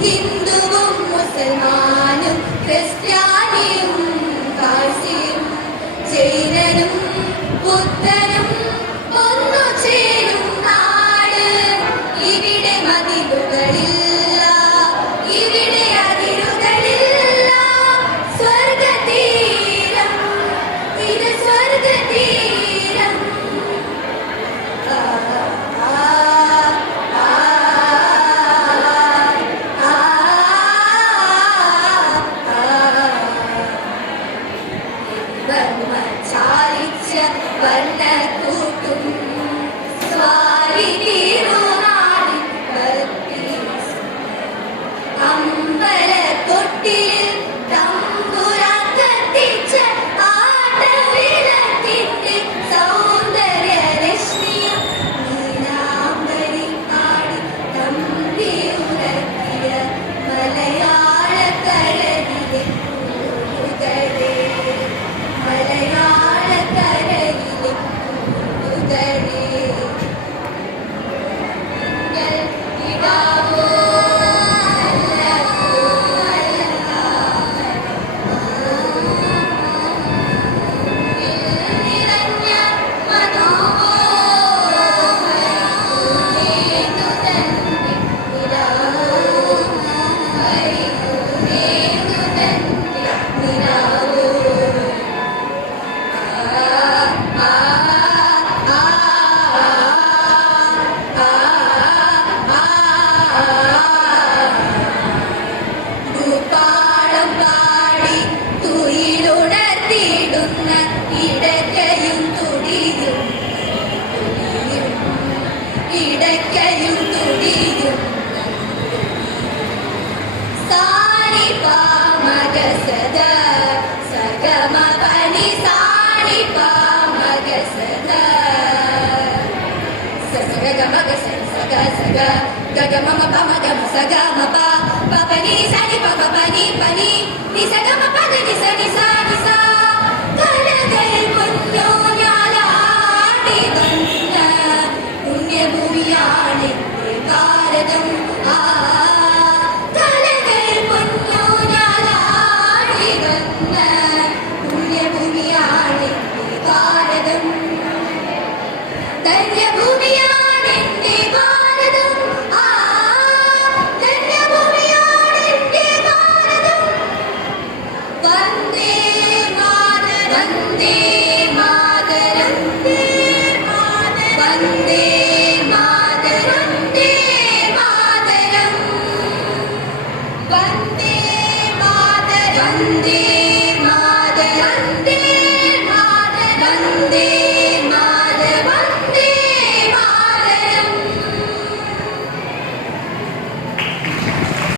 ഹിന്ദുവും മുസൽമാനും ക്രിസ്ത്യാനിയും പാഴ്സിയും ജൈനനും ബുദ്ധനും ഒന്നു ചേരും നാട്. ഇവിടെ മതിലുകളില്ല, ഇവിടെ അതിരുകളില്ല. സ്വർഗതീരം, ഇത് സ്വർഗതീരം. വർണ്ണക്കൂട്ടും സ്വാരിതീരുനാടിൻ അമ്പലത്തൊട്ടിൽ തമ്പുരാൻ കത്തിച്ച ആട്ടവിളക്കിന്റെ സൗന്ദര്യരശ്മിയും നീലാംബരി ആടി തമ്പി ഉറക്കിയ മലയാളക്കരയിലെ പൂവുകളെ, മലയാളക്കരയിലെ പൂവുകളെ. ഇടാവോ നിറഞ്ഞ മധുവോ മൈനു തന്നെ നിലാവോ മൈനു തന്നെ നിലാവോ. ഭൂപാളം പാടി തുയിലുണർത്തിയിടുന്ന ഇടയ്ക്കയും തുടിയും, ഇടയ്ക്കയും തുടിയും. സാരി പാമക സദ സഗമ പനി സാരി പാമക സദ സഗമക സഗ സഗ ഗഗ മമ പമ ഗമ സഗ മപ പനി സനി പമ പനി പനി നി സഗമ പദ നി സനി സാ നി സാ. കലകൾ പൊന്നോഞ്ഞാലാടി വന്ന പുണ്യഭൂമിയാണ് ഭാരതം. കലകൾ പൊന്നോഞ്ഞാലാടി വന്ന പുണ്യഭൂമിയാണ് ഭാരതം. ധന്യഭൂമിയാണ് എന്റെ ഭാരതം. ധന്യഭൂമിയാണ് എന്റെ ഭാരതം. വന്ദേ മാതരം, വന്ദേ മാതരം, വന്ദേ മാതരം, വന്ദേ മാതരം, വന്ദേ മാതരം, വന്ദേ